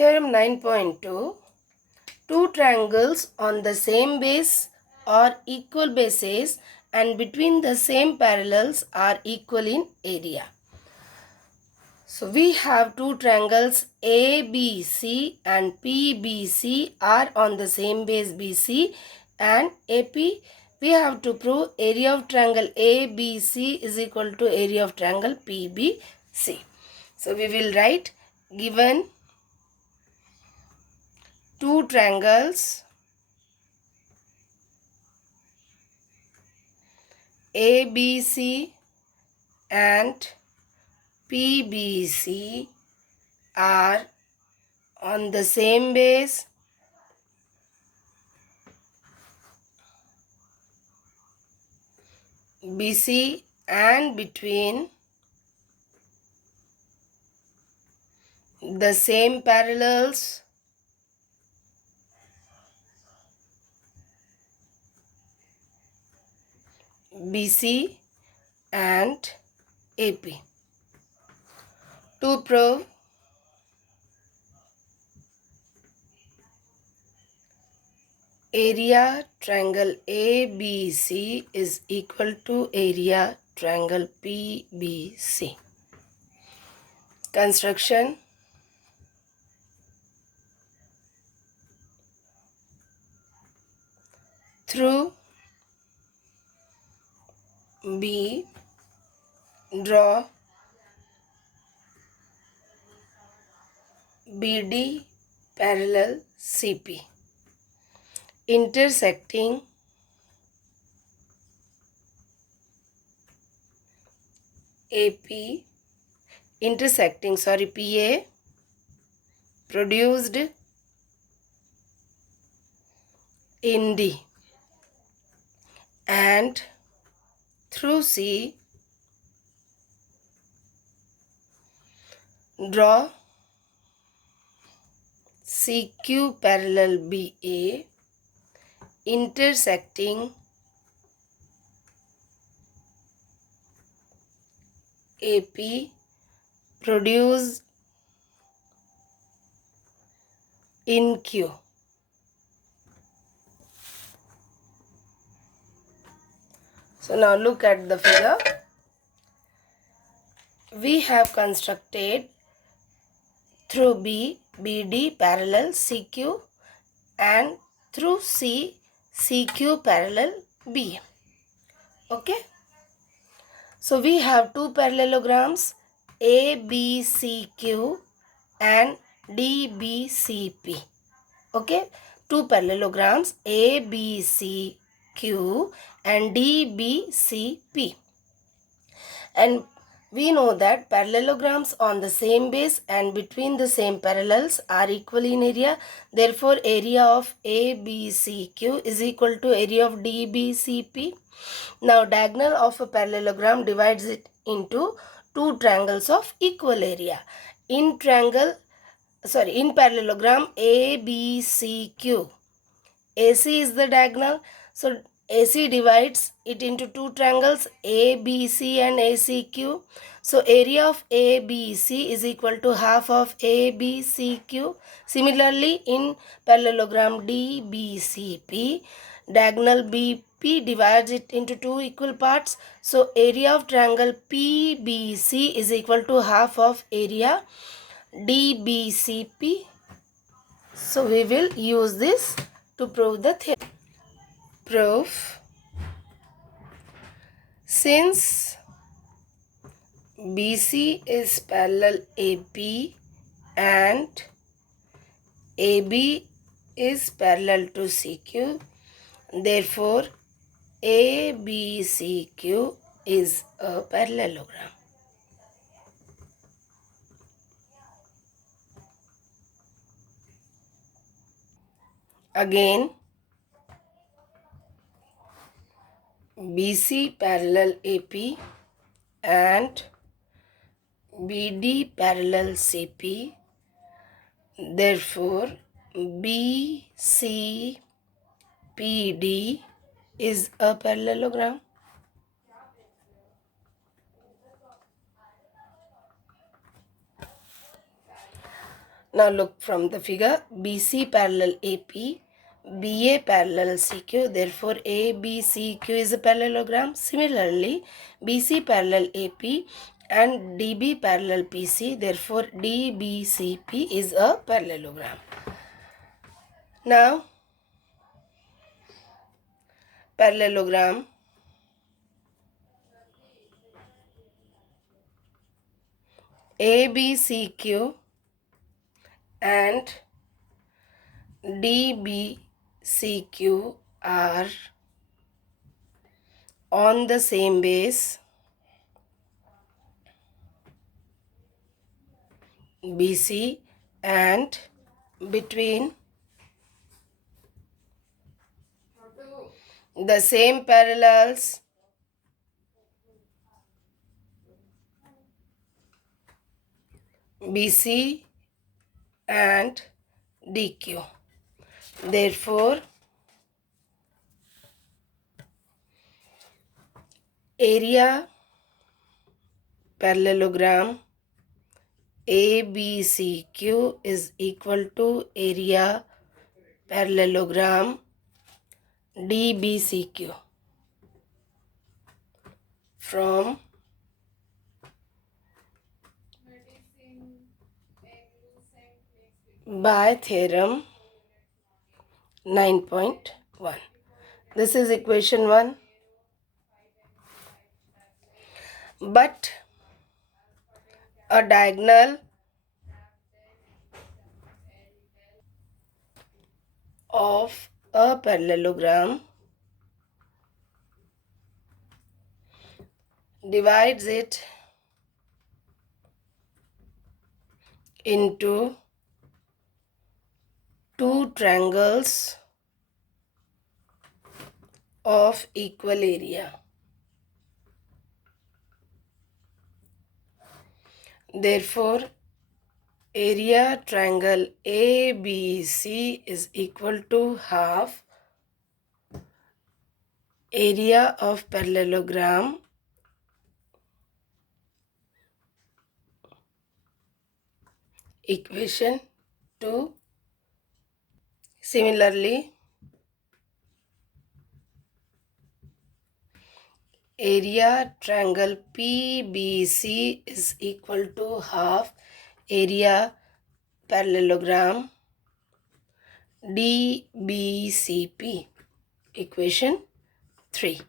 Theorem 9.2. Two triangles on the same base or equal bases and between the same parallels are equal in area. So we have two triangles ABC and PBC are on the same base BC and AP. We have to prove area of triangle ABC is equal to area of triangle PBC. So we will write given two triangles ABC and PBC are on the same base BC and between the same parallels BC and AP. To prove area triangle ABC is equal to area triangle PBC. Construction. Through B, draw BD parallel CP intersecting PA produced in D, and through C draw CQ parallel BA intersecting AP produced in Q. So now look at the figure. We have constructed through B, BD parallel CQ and through C, CQ parallel B. Okay. So we have two parallelograms ABCQ and DBCP. Okay. Two parallelograms ABCQ and DBCP. And we know that parallelograms on the same base and between the same parallels are equal in area. Therefore, area of ABCQ is equal to area of DBCP. Now, diagonal of a parallelogram divides it into two triangles of equal area. In parallelogram ABCQ, AC is the diagonal. So, AC divides it into two triangles ABC and ACQ. So, area of ABC is equal to half of ABCQ. Similarly, in parallelogram DBCP, diagonal BP divides it into two equal parts. So, area of triangle PBC is equal to half of area DBCP. So, we will use this to prove the theorem. Proof. Since BC is parallel AP and AB is parallel to CQ, therefore ABCQ is a parallelogram. Again, BC parallel AP and BD parallel CP. Therefore, BCPD is a parallelogram. Now look from the figure. BC parallel AP, BA parallel CQ. Therefore, ABCQ is a parallelogram. Similarly, BC parallel AP and DB parallel PC. Therefore, DBCP is a parallelogram. Now, parallelogram ABCQ and DBCQ are on the same base BC and between the same parallels BC and DQ. Therefore, area parallelogram ABCQ is equal to area parallelogram DBCQ. From by theorem 9.1. This is equation 1. But a diagonal of a parallelogram divides it into two triangles of equal area. Therefore, area triangle ABC is equal to half area of parallelogram equation 2. Similarly, area triangle PBC is equal to half area parallelogram DBCP, equation 3.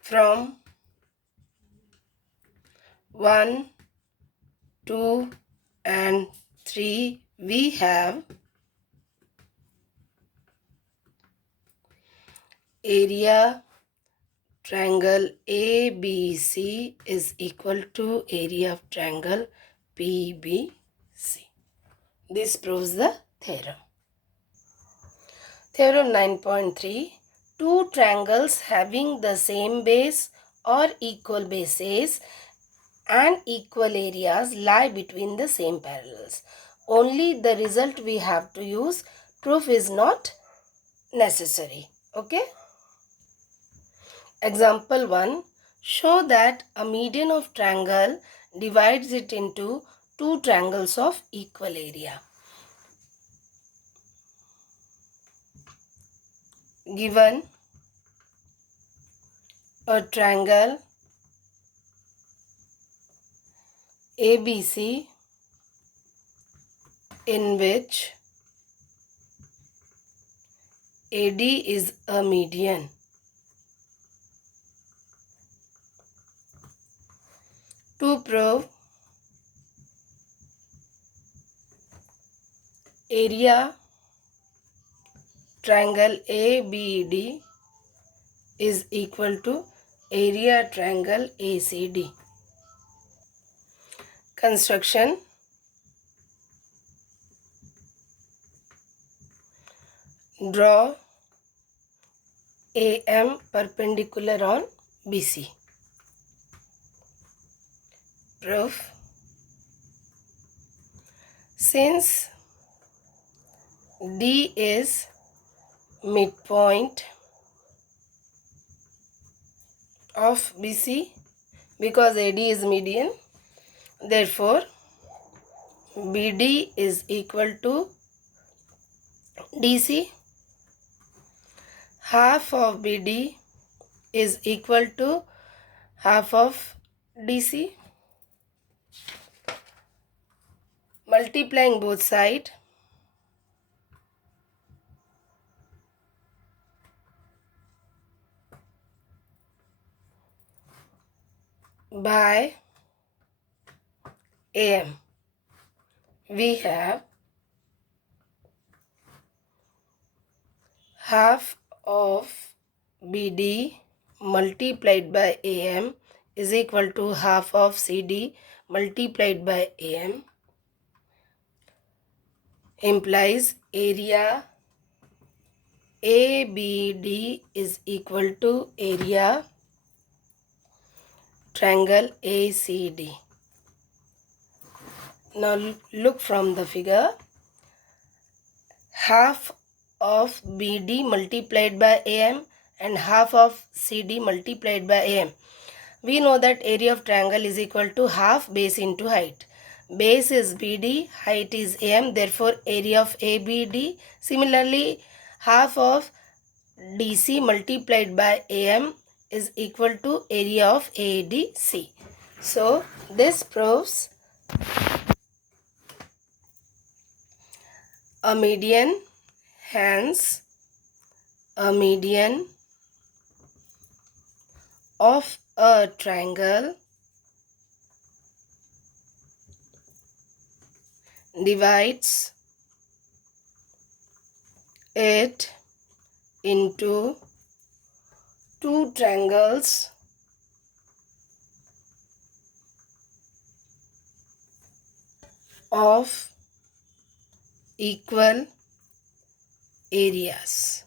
From 1, 2 and 3 we have area triangle ABC is equal to area of triangle PBC. This proves the theorem. Theorem 9.3. Two triangles having the same base or equal bases and equal areas lie between the same parallels. Only the result we have to use. Proof is not necessary. Okay? Example 1. Show that a median of triangle divides it into two triangles of equal area. Given a triangle ABC in which AD is a median. To prove area triangle ABD is equal to area triangle ACD. Construction. Draw AM perpendicular on BC. Proof. Since D is midpoint of BC because AD is median, therefore BD is equal to DC. Half of BD is equal to half of DC. Multiplying both sides, by AM, we have half of BD multiplied by AM is equal to half of CD multiplied by AM, implies area ABD is equal to area triangle ACD. Now look from the figure. Half of BD multiplied by AM and half of CD multiplied by AM. We know that area of triangle is equal to half base into height. Base is BD, height is AM, therefore area of ABD. Similarly, half of DC multiplied by AM is equal to area of ADC. So this proves a median, hence a median of a triangle divides it into two triangles of equal areas.